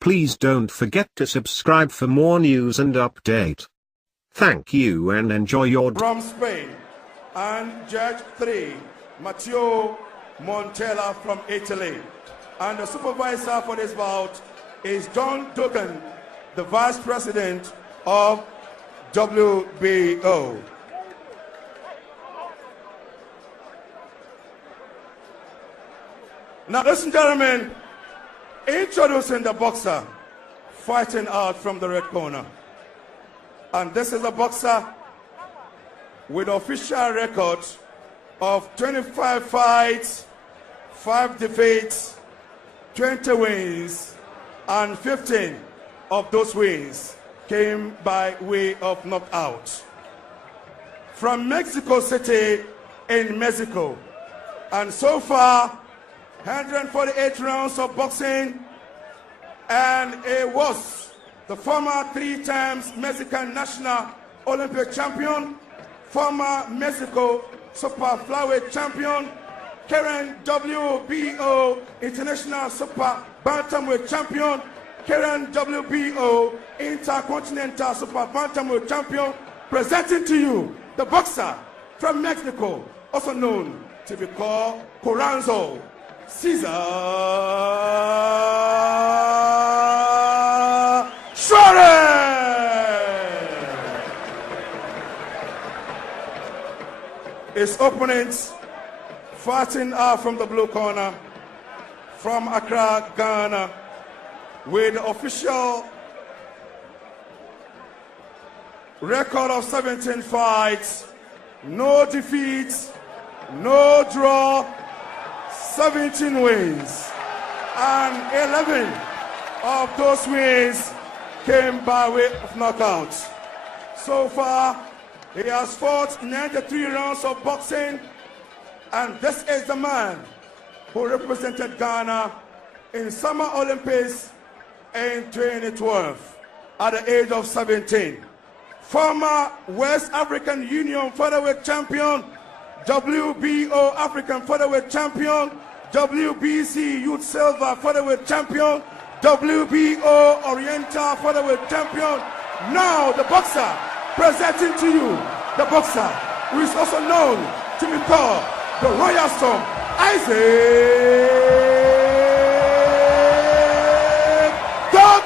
Please don't forget to subscribe for more news and update. Thank you and enjoy your from Spain, and Judge 3, Matteo Montella from Italy. And the supervisor for this bout is John Dugan, the Vice President of WBO. Now, ladies and gentlemen, introducing the boxer fighting out from the red corner. And this is a boxer with official record of 25 fights, 5 defeats, 20 wins, and 15 of those wins came by way of knockout. From Mexico City in Mexico, and so far 148 rounds of boxing, and it was the former 3 times Mexican national Olympic champion, former Mexico super flyweight champion, current WBO international super bantamweight champion, current WBO intercontinental super bantamweight champion, presenting to you the boxer from Mexico, also known to be called Coranzo Cesar Juarez. His opponents fighting out from the blue corner, from Accra, Ghana, with the official record of 17 fights, no defeats, no draw, 17 wins, and 11 of those wins came by way of knockout. So far, he has fought 93 rounds of boxing, and this is the man who represented Ghana in Summer Olympics in 2012 at the age of 17. Former West African Union featherweight champion, WBO African featherweight champion, WBC Youth Silver featherweight champion, WBO Oriental featherweight champion. Now the boxer presenting to you the boxer who is also known to be called the Royal Storm, Isaac Dobge.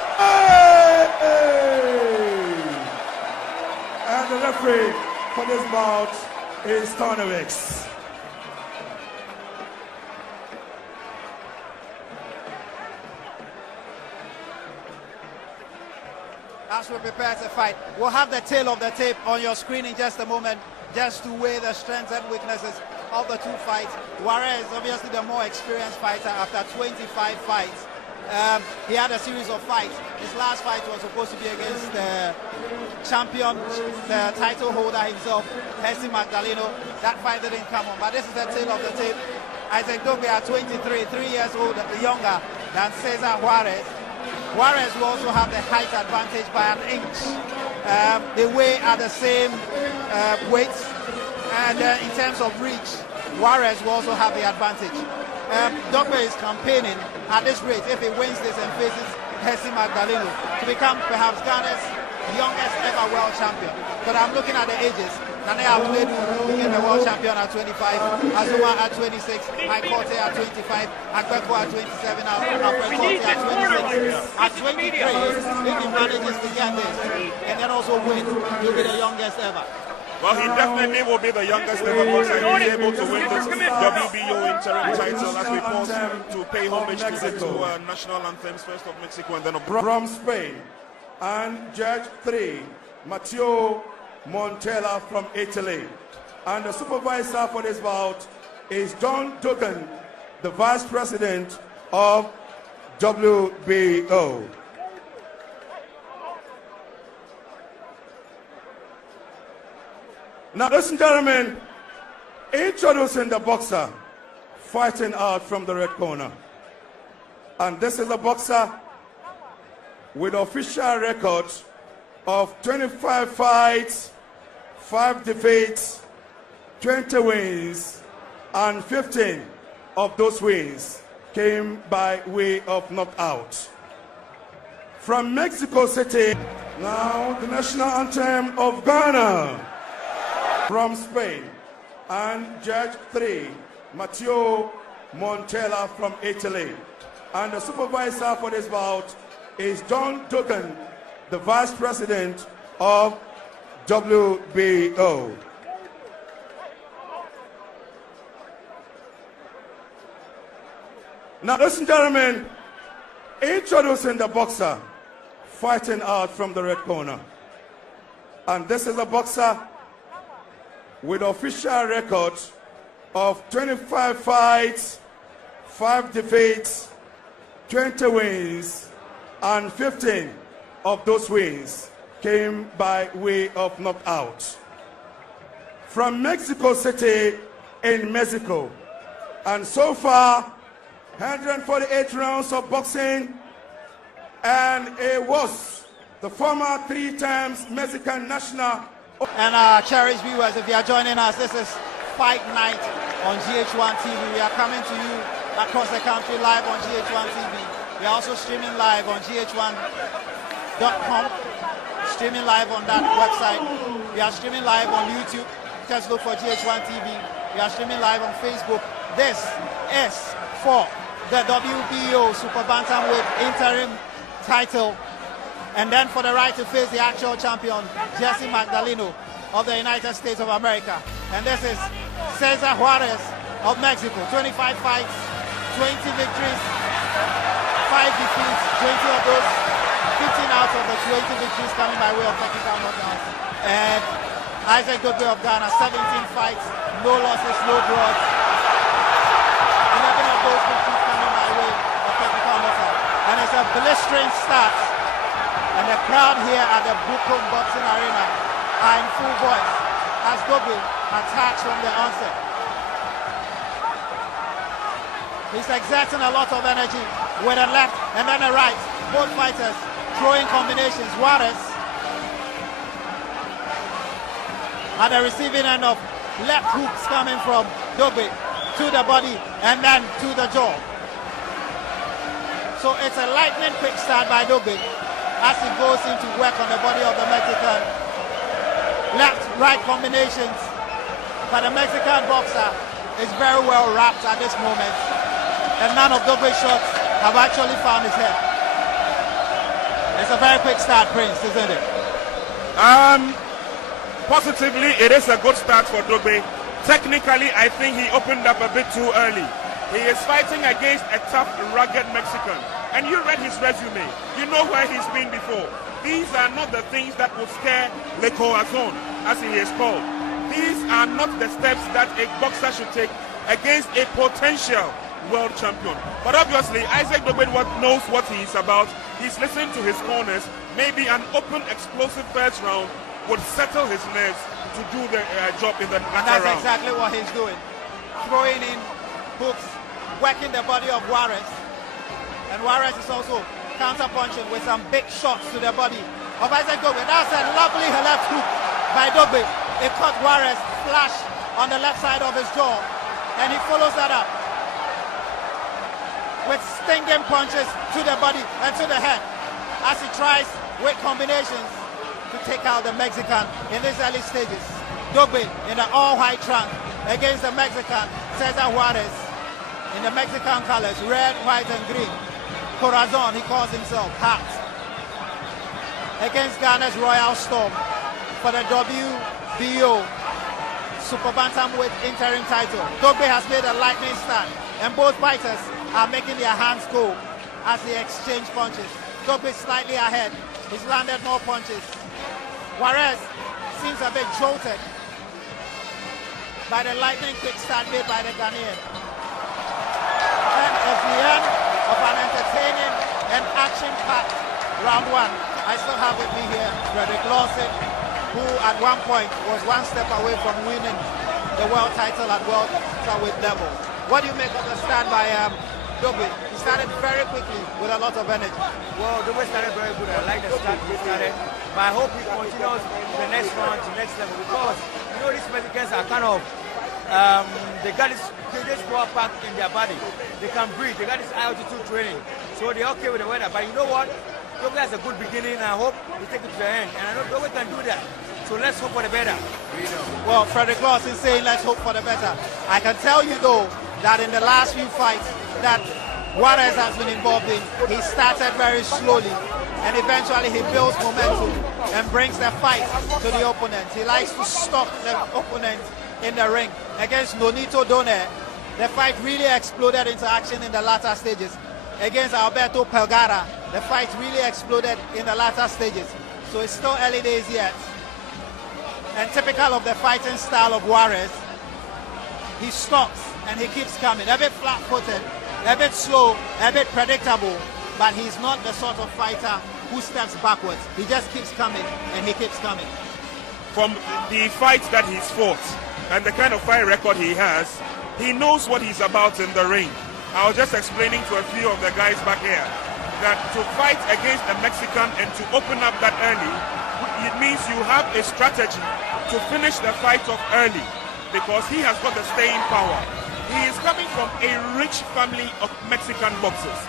And the referee for this bout is Tornavix. As we prepare to fight, we'll have the tail of the tape on your screen in just a moment, just to weigh the strengths and weaknesses of the 2 fights. Juarez, obviously the more experienced fighter after 25 fights. He had a series of fights. His last fight was supposed to be against the champion, the title holder himself, Jesse Magdaleno. That fight didn't come on, but this is the tail of the tape. Isaac Dobge at 23, 3 years old, younger than Cesar Juarez. Juarez will also have the height advantage by an inch. They weigh at the same weight, and in terms of reach, Juarez will also have the advantage. Dobge is campaigning at this rate, if he wins this and faces Jesse Magdaleno, to become perhaps Ghana's youngest ever world champion. But I'm looking at the ages. Nane Abledu became a world champion at 25, Azuma at 26, Haikote at 25, Agbeko at 27, Alfred at 26. At 23, if he manages to get this and then also win, he'll be the youngest ever. Well, he definitely will be the youngest ever boxer. He'll be able to win this WBO interim title as we pause to pay homage to the 2 national anthems, first of Mexico and then of from Spain, and Judge 3, Matteo Montella from Italy. And the supervisor for this bout is John Dugan, the Vice President of WBO. Now, ladies and gentlemen, introducing the boxer fighting out from the red corner. And this is a boxer with official record of 25 fights, 5 defeats, 20 wins, and 15 of those wins came by way of knockout. from Mexico City. Now the national anthem of Ghana. From Spain. And Judge 3, Matteo Montella from Italy. And the supervisor for this bout is John Dugan, the Vice President of WBO. Now, ladies and gentlemen, introducing the boxer fighting out from the red corner. And this is a boxer with official record of 25 fights, 5 defeats, 20 wins, and 15 of those wins came by way of knockout. From Mexico City in Mexico, and so far 148 rounds of boxing, and it was the former 3 times Mexican national. And cherished viewers, if you are joining us, this is Fight Night on GH1 TV. We are coming to you across the country live on GH1 TV. We are also streaming live on gh1.com, streaming live on that website. We are streaming live on YouTube. Just look for GH1 TV. We are streaming live on Facebook. This is for the WBO Super Bantamweight interim title, and then for the right to face the actual champion, Jesse Magdaleno of the United States of America. And this is Cesar Juarez of Mexico. 25 fights, 20 victories, 5 defeats, 20 of those, 15 out of the 20 victories coming by way of technical knockouts. And Isaac Dobge of Ghana, 17 fights, no losses, no draws. 11 of those victories coming by way of technical knockout. And it's a blistering start. And the crowd here at the Bukom Boxing Arena are in full voice as Dobge attacks from the onset. He's exerting a lot of energy with a left and then a right. Both fighters throwing combinations. Juarez at the receiving end of left hooks coming from Dobge to the body and then to the jaw. So it's a lightning quick start by Dobge as he goes into work on the body of the Mexican. Left-right combinations, but the Mexican boxer is very well wrapped at this moment, and none of Dobge's shots have actually found his head. It's a very quick start, Prince, isn't it? Positively, it is a good start for Dobge. Technically, I think he opened up a bit too early. He is fighting against a tough, rugged Mexican. And you read his resume. You know where he's been before. These are not the things that will scare Le Corazon, as he is called. These are not the steps that a boxer should take against a potential world champion. But obviously, Isaac Dobge knows what he is about. He's listening to his corners. Maybe an open, explosive first round would settle his nerves to do the job in the latter round. That's exactly what he's doing. Throwing in hooks, working the body of Juarez. And Juarez is also counter-punching with some big shots to the body of Isaac Dobge. That's a lovely left hook by Dobge. It caught Juarez flash on the left side of his jaw. And he follows that up with stinging punches to the body and to the head as he tries with combinations to take out the Mexican in these early stages. Dobge in the all-white trunk against the Mexican Cesar Juarez in the Mexican colors, red, white, and green. Corazon, he calls himself, hat. Against Ghana's Royal Storm for the WBO Super Bantamweight interim title. Dobge has made a lightning start, and both fighters are making their hands go as they exchange punches. Dobge slightly ahead. He's landed more punches. Juarez seems a bit jolted by the lightning quick start made by the Ghanaian. And at the end of an entertaining and action-packed round one, I still have with me here Frederick Lawson, who at one point was one step away from winning the world title at world flyweight level. What do you make of the start by Dobge? He started very quickly with a lot of energy. Well, Dobge started very good. I like the start he started. But I hope he continues the next round to next level, because you know these Mexicans are kind of they got this power pack in their body. They can breathe. They got this altitude training, so they're okay with the weather. But you know what? Dobge has a good beginning, and I hope we take it to the end. And I know Dobge can do that. So let's hope for the better. Well, Frederick Ross is saying let's hope for the better. I can tell you though that in the last few fights that Juarez has been involved in, he started very slowly and eventually he builds momentum and brings the fight to the opponent. He likes to stop the opponent in the ring. Against Nonito Donaire, the fight really exploded into action in the latter stages. Against Alberto Pelgara, the fight really exploded in the latter stages. So it's still early days yet. And typical of the fighting style of Juarez, he stops and he keeps coming. A bit flat-footed, a bit slow, a bit predictable, but he's not the sort of fighter who steps backwards. He just keeps coming and he keeps coming. From the fights that he's fought and the kind of fight record he has, he knows what he's about in the ring. I was just explaining to a few of the guys back here that to fight against a Mexican and to open up that early, it means you have a strategy to finish the fight off early because he has got the staying power. He is coming from a rich family of Mexican boxers.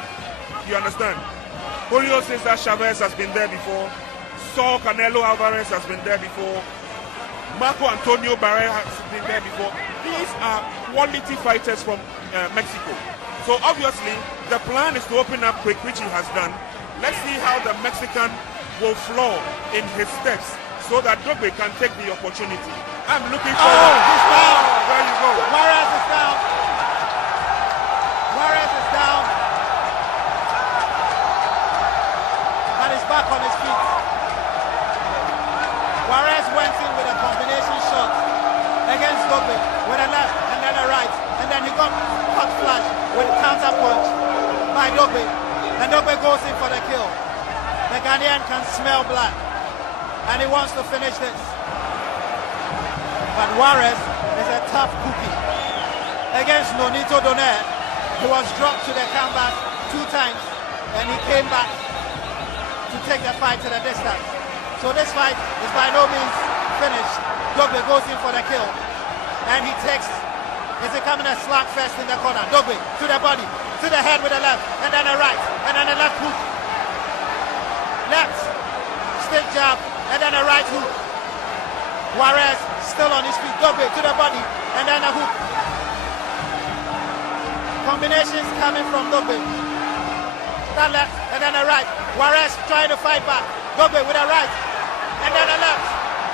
You understand? Julio Cesar Chavez has been there before. Saul Canelo Alvarez has been there before. Marco Antonio Barrera has been there before. These are quality fighters from Mexico. So obviously, the plan is to open up quick, which he has done. Let's see how the Mexican will flow in his steps so that Dobge can take the opportunity. I'm looking forward. Oh, he's down. There you go. Juarez is down. Juarez is down. And he's back on his feet. Juarez went in with a combination shot against Dobge with a left and then a right. And then he got hot flash with a counter punch by Dobge. And Dobge goes in for the kill. The Ghanaian can smell blood. And he wants to finish this. But Juarez is a tough cookie. Against Nonito Donaire, he was dropped to the canvas 2 times and he came back to take the fight to the distance. So this fight is by no means finished. Dobge goes in for the kill and he takes, is becoming a slug fest in the corner. Dobge to the body, to the head with a left and then a right and then a left hook. Left, stick jab and then a right hook. Juarez still on his feet. Dobge to the body and then a hook. Combinations coming from Dobge. That left and then a right. Juarez trying to fight back. Dobge with a right and then a left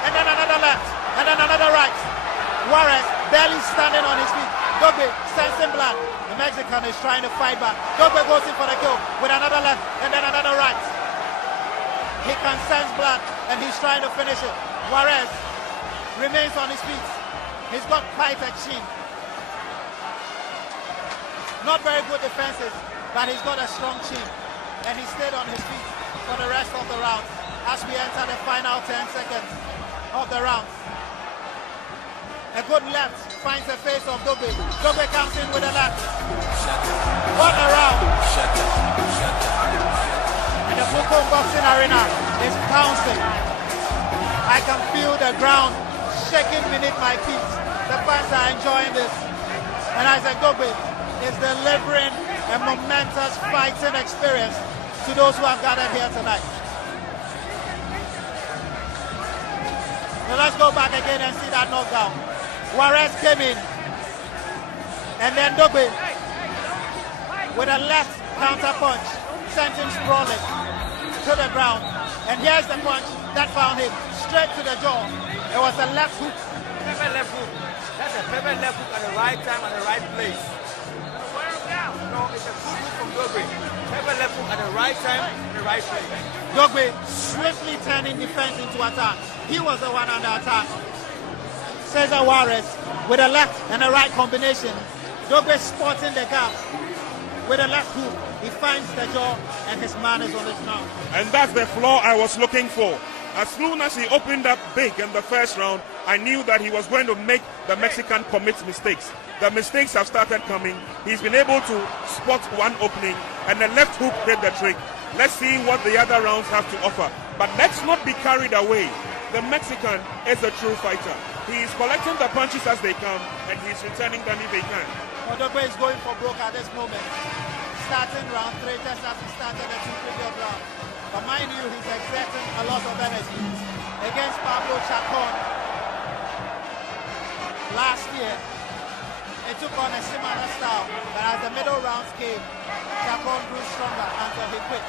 and then another left and then another right. Juarez barely standing on his feet. Dobge sensing blood. The Mexican is trying to fight back. Dobge goes in for the kill with another left and then another right. He can sense blood and he's trying to finish it. Juarez remains on his feet. He's got quite a chin. Not very good defenses, but he's got a strong chin. And he stayed on his feet for the rest of the round as we enter the final 10 seconds of the round. A good left finds the face of Dobge. Dobge comes in with a left. What a round! And the Fuku Boxing Arena is bouncing. I can feel the ground shaking beneath my feet. The fans are enjoying this. And Isaac Dobge is delivering a momentous fighting experience to those who have gathered here tonight. Now let's go back again and see that knockdown. Juarez came in. And then Dobge with a left counter punch sent him sprawling to the ground. And here's the punch that found him straight to the jaw. It was a left hook. Pepper left hook. That's a pepper left hook at the right time and the right place. No, it's a good hook from Dobge. Pepper left hook at the right time and the right place. Dobge swiftly turning defense into attack. He was the one under attack. Cesar Juarez with a left and a right combination. Dobge spotting the gap with a left hook. He finds the jaw and his man is on his mouth. And that's the flaw I was looking for. As soon as he opened up big in the first round, I knew that he was going to make the Mexican commit mistakes. The mistakes have started coming. He's been able to spot one opening and the left hook did the trick. Let's see what the other rounds have to offer. But let's not be carried away. The Mexican is a true fighter. He is collecting the punches as they come and he's returning them if he can. Dobge is going for broke at this moment. Starting round 3 just as he started the 2 previous rounds. But mind you, he's exerting a lot of energy against Pablo Chacon. Last year, it took on a similar style, but as the middle rounds came, Chacon grew stronger until he quit.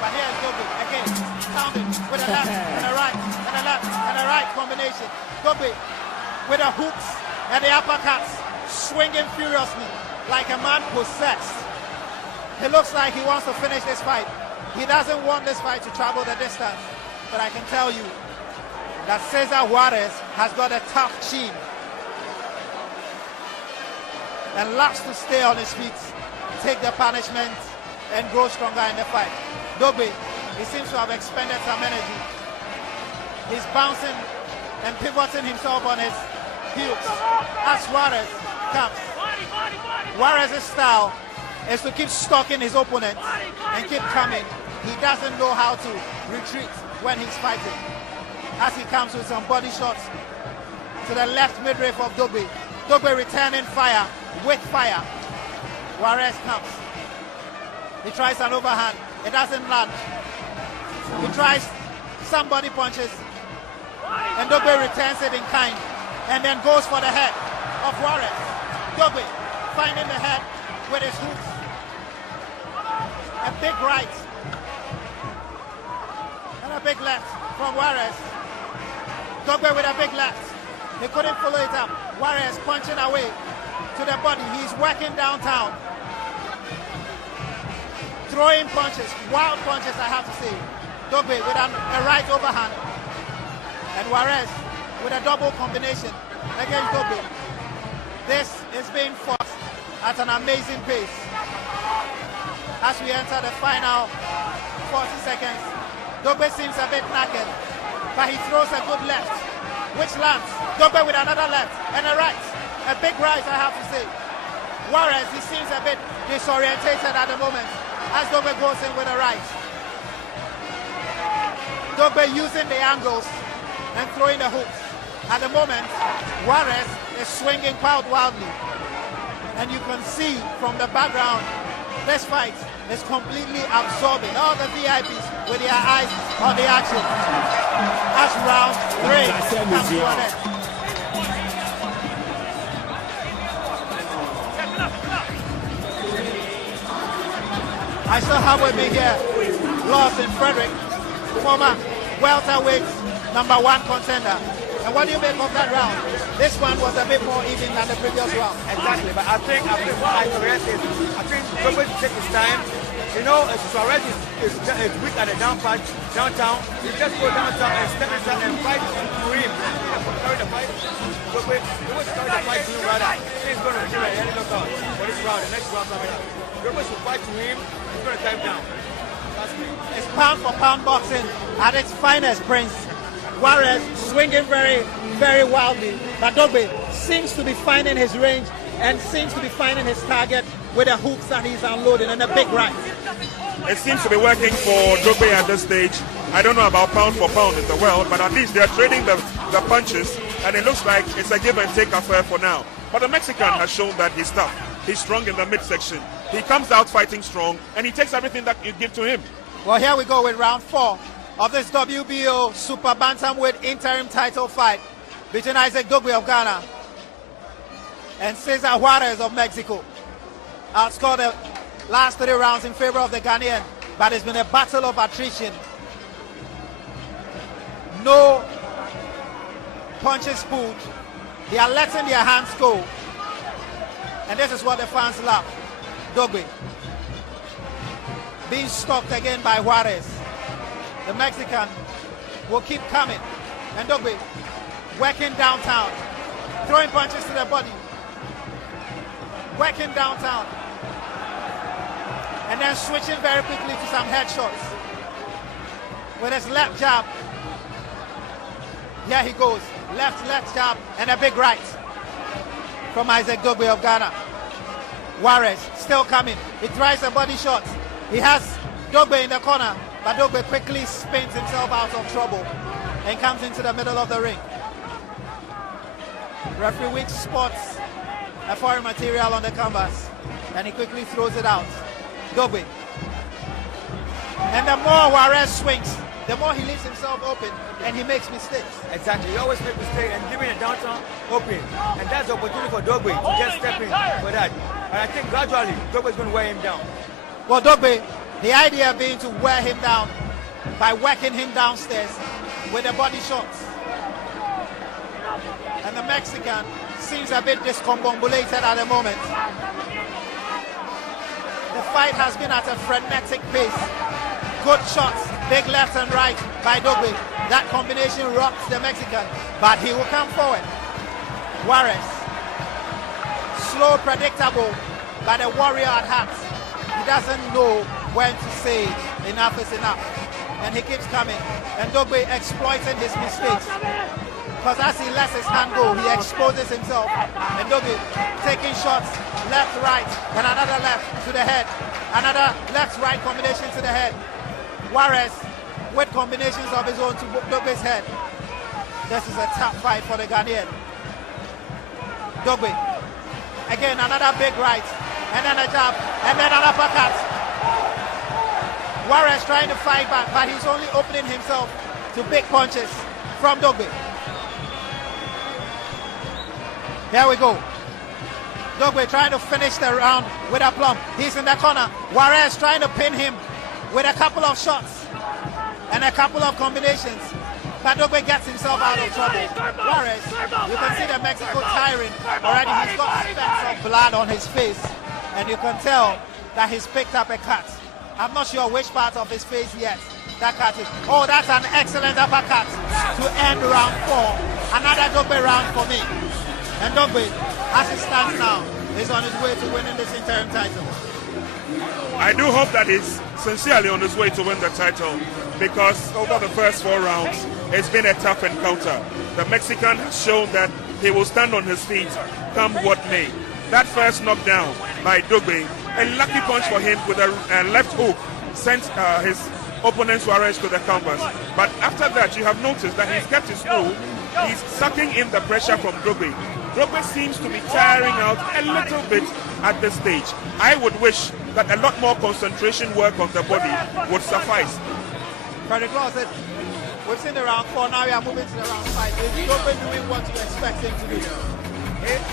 But here's Dobge again, pounding with a left and a right and a left and a right combination. Dobge with the hooks and the uppercuts, swinging furiously like a man possessed. It looks like he wants to finish this fight. He doesn't want this fight to travel the distance. But I can tell you that Cesar Juarez has got a tough chin and loves to stay on his feet, take the punishment, and grow stronger in the fight. Dobge, he seems to have expended some energy. He's bouncing and pivoting himself on his heels as Juarez comes. Juarez's style is to keep stalking his opponent and keep coming. He doesn't know how to retreat when he's fighting. As he comes with some body shots to the left midriff of Dobge. Dobge returning fire with fire. Juarez comes. He tries an overhand. It doesn't land. He tries some body punches. And Dobge returns it in kind. And then goes for the head of Juarez. Dobge finding the head with his hooks. A big right. And a big left from Juarez. Dobge with a big left. He couldn't follow it up. Juarez punching away to the body. He's working downtown. Throwing punches, wild punches, I have to say. Dobge with a right overhand. And Juarez with a double combination against Dobge. This is being fought at an amazing pace. As we enter the final 40 seconds, Dobge seems a bit knackered, but he throws a good left, which lands. Dobge with another left and a right. A big right, I have to say. Juarez, he seems a bit disorientated at the moment as Dobge goes in with a right. Dobge using the angles and throwing the hooks. At the moment, Juarez is swinging quite wildly. And you can see from the background, this fight is completely absorbing all the VIPs with their eyes on the action. As round 3 comes to an end. I still have with me here Lawson Frederick, former welterweight #1 contender. And what do you make of that round? This one was a bit more even than the previous round. Exactly, but I think what I correct is, I think Dobge to take his time. You know, Juarez is weak at the downtown. You just go downtown and step inside and fight to him. Carry the fight. Dobge, he wants to carry the fight to him rather. He's going to give a early knockout for this round, the next round coming up. Dobge should fight to him. He's going to time down. It's pound for pound boxing at its finest, Prince. Juarez swinging very, very wildly, but Dobge seems to be finding his range and seems to be finding his target with the hooks that he's unloading and a big right. It seems to be working for Dobge at this stage. I don't know about pound for pound in the world, but at least they're trading the punches, and it looks like it's a give and take affair for now. But the Mexican has shown that he's tough. He's strong in the midsection. He comes out fighting strong, and he takes everything that you give to him. Well, here we go with round 4 of this WBO Super Bantamweight interim title fight between Isaac Dobge of Ghana and Cesar Juarez of Mexico. Outscored the last 3 rounds in favor of the Ghanaian, but it's been a battle of attrition. No punches pulled. They are letting their hands go. And this is what the fans love. Dobge being stalked again by Juarez. The Mexican will keep coming. And Dobge working downtown, throwing punches to the body, working downtown, and then switching very quickly to some headshots with his left jab. Here he goes, left jab, and a big right from Isaac Dobge of Ghana. Juarez still coming. He tries a body shot. He has Dobge in the corner, but Dobge quickly spins himself out of trouble and comes into the middle of the ring. Referee Weeks spots a foreign material on the canvas and he quickly throws it out. Dobge And the more Juarez swings, the more he leaves himself open and he makes mistakes. Exactly. He always makes mistakes and giving a downtown open. And that's the opportunity for Dobge to just step in for that. And I think gradually, Dobge is going to wear him down. Well, Dobge, the idea being to wear him down by working him downstairs with the body shots. And the Mexican seems a bit discombobulated at the moment. The fight has been at a frenetic pace. Good shots, big left and right by Dobge. That combination rocks the Mexican, but he will come forward. Juarez, slow, predictable, but a warrior at heart. He doesn't know when to say enough is enough. And he keeps coming. And Dobge exploiting his mistakes. Because as he lets his hand go, he exposes himself. And Dobge taking shots, left, right, and another left to the head. Another left-right combination to the head. Juarez with combinations of his own to Dobge's head. This is a tough fight for the Ghanaian. Dobge, again another big right, and then a jab, and then an uppercut. Juarez trying to fight back, but he's only opening himself to big punches from Dobge. Here we go. Dobge trying to finish the round with a plumb. He's in the corner. Juarez trying to pin him with a couple of shots and a couple of combinations. But Dobge gets himself out of trouble. Juarez, you can see the Mexico tiring already. He's got specks of blood on his face, and you can tell that he's picked up a cut. I'm not sure which part of his face yet that cut is. Oh, that's an excellent uppercut to end round 4. Another Dobge round for me. And Dobge, as it stands now, is on his way to winning this interim title. I do hope that he's sincerely on his way to win the title, because over the first 4 rounds, it's been a tough encounter. The Mexican has shown that he will stand on his feet, come what may. That first knockdown by Dobge, a lucky punch for him with a left hook, sent his opponent Juarez to the canvas. But after that, you have noticed that he's kept his cool. He's sucking in the pressure from Dobge. Dobge seems to be tiring out a little bit at this stage. I would wish that a lot more concentration work on the body would suffice. Frederick Law said, we've seen the round 4, now we are moving to the round 5. Is Dobge doing what you expect him to do?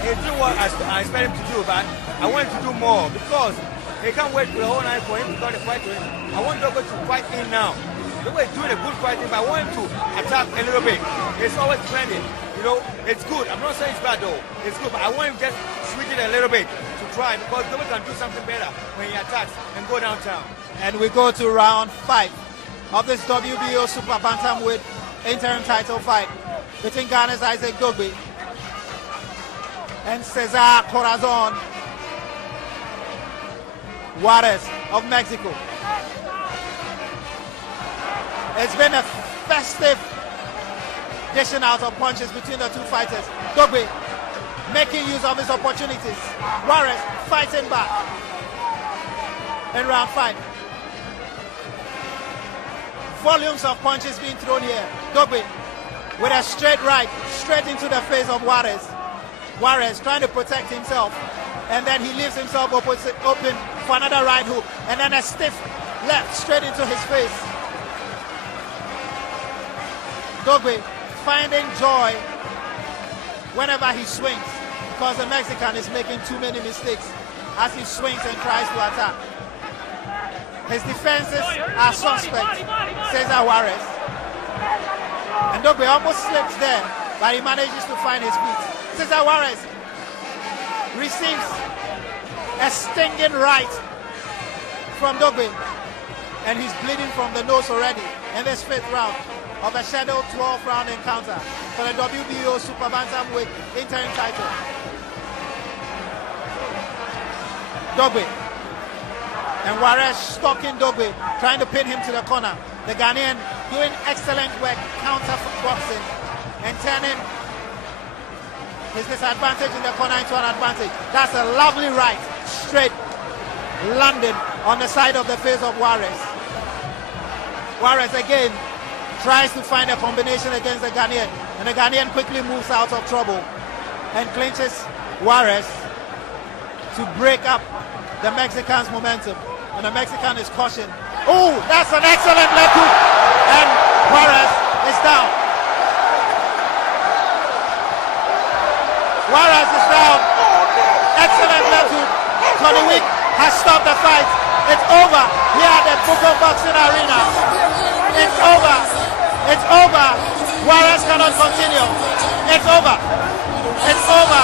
He's doing what I expect him to do, but I want him to do more, because he can't wait for the whole night for him to start the fight to him. I want Dobge to fight in now. Dobge is doing a good fighting, but I want him to attack a little bit. It's always trending. You know, it's good. I'm not saying it's bad though. It's good, but I want him just switch it a little bit to try, because Dobge can do something better when he attacks and go downtown. And we go to round 5 of this WBO Super Bantamweight interim title fight between Ghana's Isaac Dobge and Cesar Corazon Juarez of Mexico. It's been a festive dishing out of punches between the two fighters. Dobge making use of his opportunities. Juarez fighting back in round 5. Volumes of punches being thrown here. Dobge with a straight right, straight into the face of Juarez. Juarez trying to protect himself, and then he leaves himself open for another right hook, and then a stiff left straight into his face. Dobge finding joy whenever he swings, because the Mexican is making too many mistakes as he swings and tries to attack. His defenses are suspect, Cesar Juarez. And Dobge almost slips there, but he manages to find his feet. Cesar Juarez receives a stinging right from Dobge, and he's bleeding from the nose already in this 5th round of a scheduled 12-round encounter for the WBO Super Bantamweight interim title. Dobge and Juarez stalking Dobge, trying to pin him to the corner. The Ghanaian doing excellent work counter boxing and turning his disadvantage in the corner into an advantage. That's a lovely right, straight, landed on the side of the face of Juarez. Juarez again tries to find a combination against the Ghanaian, and the Ghanaian quickly moves out of trouble and clinches Juarez to break up the Mexican's momentum. And the Mexican is cautioned Oh, that's an excellent left hook. And Juarez is down. Juarez is down. Excellent left hook. Tony Wick has stopped the fight. It's over here at the Buko Boxing Arena. It's over. It's over. Juarez cannot continue. It's over. It's over.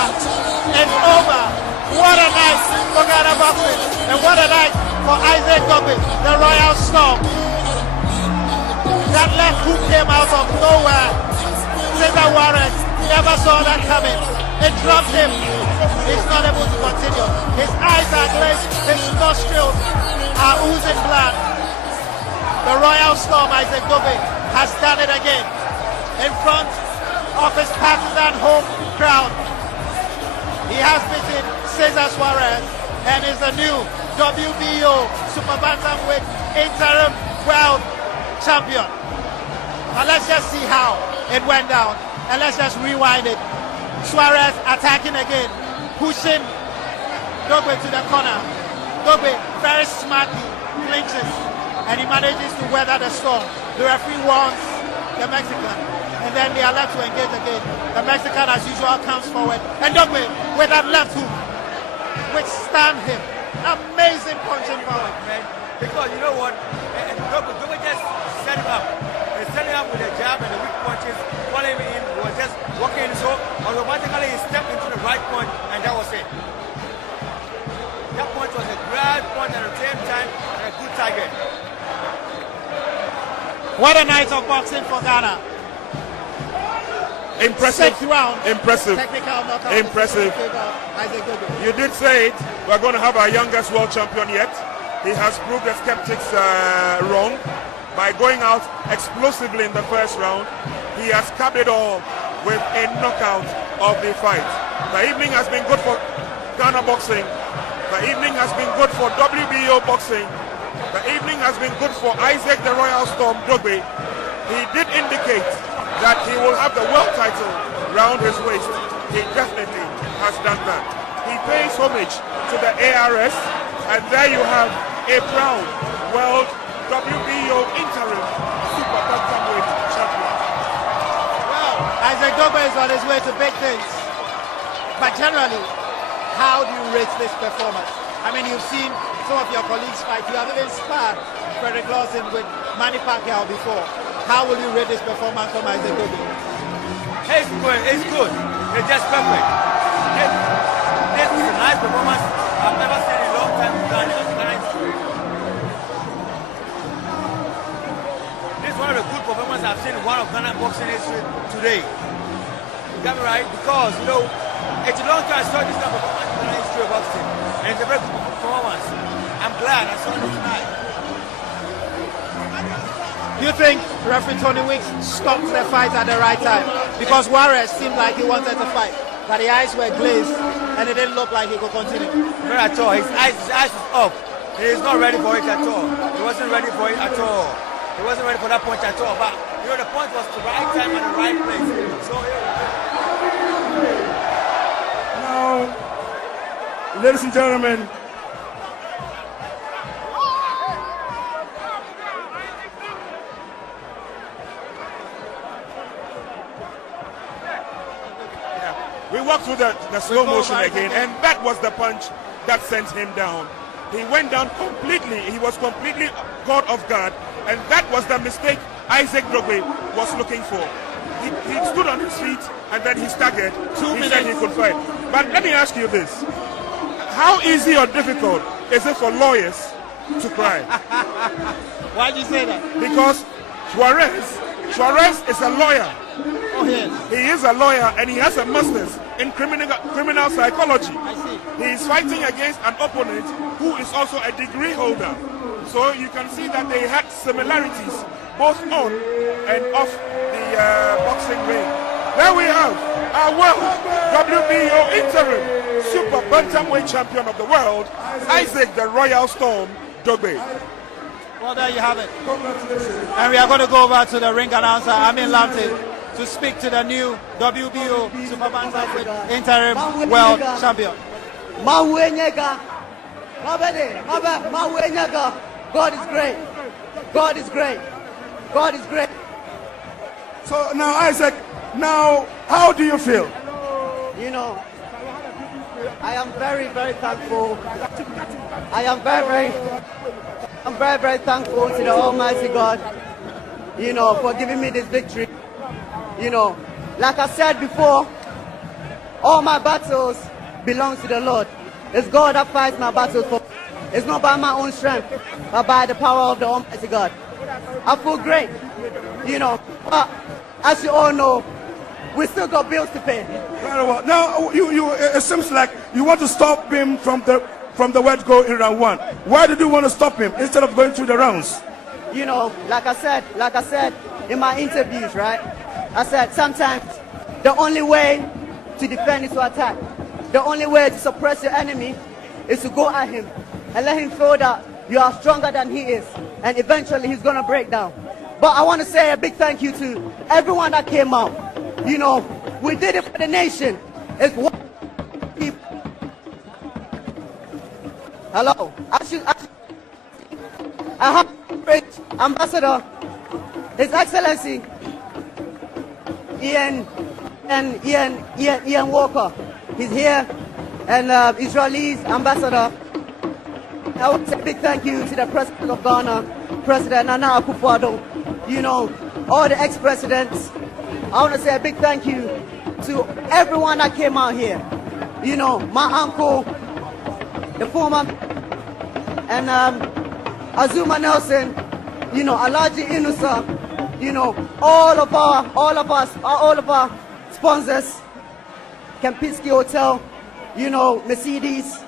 It's over. What a night for Ghana boxing. And what a night for Isaac Dobge, the Royal Storm. That left hook came out of nowhere. Cesar Juarez never saw that coming. It dropped him. He's not able to continue. His eyes are glazed. His nostrils are oozing blood. The Royal Storm, Isaac Dobge, has done it again. In front of his partisan home crowd. He has beaten Cesar Juarez and is the new WBO Super Bantamweight Interim World Champion. Now let's just see how it went down. And let's just rewind it. Juarez attacking again, pushing Dobge to the corner. Dobge very smartly clinches and he manages to weather the storm. The referee warns the Mexican and then they are left to engage again. The Mexican as usual comes forward and Dobge with that left hook withstand him. Amazing punching power. Man, because you know what? Dobge just set him up. He set him up with a jab and the weak punches, following him in. He was just walking in, so automatically he stepped into the right punch, and that was it. That punch was a grand punch at the same time and a good target. What a night of boxing for Ghana. Impressive. Sixth round. Impressive. Technical knockout. Impressive. Isaac Dobge. You did say it. We're going to have our youngest world champion yet. He has proved the skeptics wrong by going out explosively in the first round. He has capped it all with a knockout of the fight. The evening has been good for Ghana boxing. The evening has been good for WBO boxing. The evening has been good for Isaac the Royal Storm Dobge. He did indicate that he will have the world title round his waist. He definitely has done that. He pays homage to the ARS, and there you have a proud world WBO interim super bantamweight champion. Well, Isaac Dobge is on his way to big things. But generally, how do you rate this performance? I mean, you've seen some of your colleagues fight. You have even sparred Frederick Lawson with Manny Pacquiao before. How will you rate this performance from Isaac Dobge? It's good. It's good. It's just perfect. This is a nice performance I've never seen in a long time in Ghana history. This is one of the good performances I've seen in one of Ghana boxing history today. You got me right? Because, you know, it's a long time I saw this kind of performance in Ghana history of boxing. And it's a very good performance. I'm glad I saw it tonight. Do you think referee Tony Wick stopped the fight at the right time? Because Juarez seemed like he wanted to fight, but the eyes were glazed and it didn't look like he could continue. Not at all. His eyes was up. He is not ready for it at all. He wasn't ready for it at all. He wasn't ready for that punch at all. But you know, the punch was the right time and the right place. So Now, ladies and gentlemen, we walked through the slow motion again, and that was the punch that sent him down. He went down completely. He was completely caught off guard, and that was the mistake Isaac Dobge was looking for. He stood on his feet, and then he staggered. 2 minutes. He said he could fight. But let me ask you this. How easy or difficult is it for lawyers to cry? Why do you say that? Because Juarez is a lawyer. Oh, yes. He is a lawyer and he has a master's in criminal psychology. I see. He is fighting against an opponent who is also a degree holder. So you can see that they had similarities both on and off the boxing ring. There we have our world WBO interim super bantamweight champion of the world, Isaac the Royal Storm Dobge. Well, there you have it. And we are going to go over to the ring announcer, Amin Lamte, to speak to the new WBO Super Bantamweight Interim World Champion. God is great. God is great. God is great. So now, Isaac, now how do you feel? You know, I am very, very thankful. I am very, very thankful to the Almighty God, you know, for giving me this victory. You know, like I said before, all my battles belong to the Lord. It's God that fights my battles for me. It's not by my own strength, but by the power of the Almighty God. I feel great, you know, but as you all know, we still got bills to pay. Very well. Now, it seems like you want to stop him from the word go in round one. Why did you want to stop him instead of going through the rounds? You know, like I said in my interviews, right? I said sometimes the only way to defend is to attack. The only way to suppress your enemy is to go at him and let him feel that you are stronger than he is, and eventually he's gonna break down. But I want to say a big thank you to everyone that came out. You know, we did it for the nation. It's one people. Hello. I have great Ambassador, His Excellency Ian Walker. He's here, and Israeli's ambassador. I want to say a big thank you to the President of Ghana, President Nana Akufo-Addo. You know, all the ex-presidents. I want to say a big thank you to everyone that came out here. You know, my uncle, the former, and Azuma Nelson. You know, Alaji Inusa. You know, all of our sponsors, Kempinski Hotel, you know, Mercedes,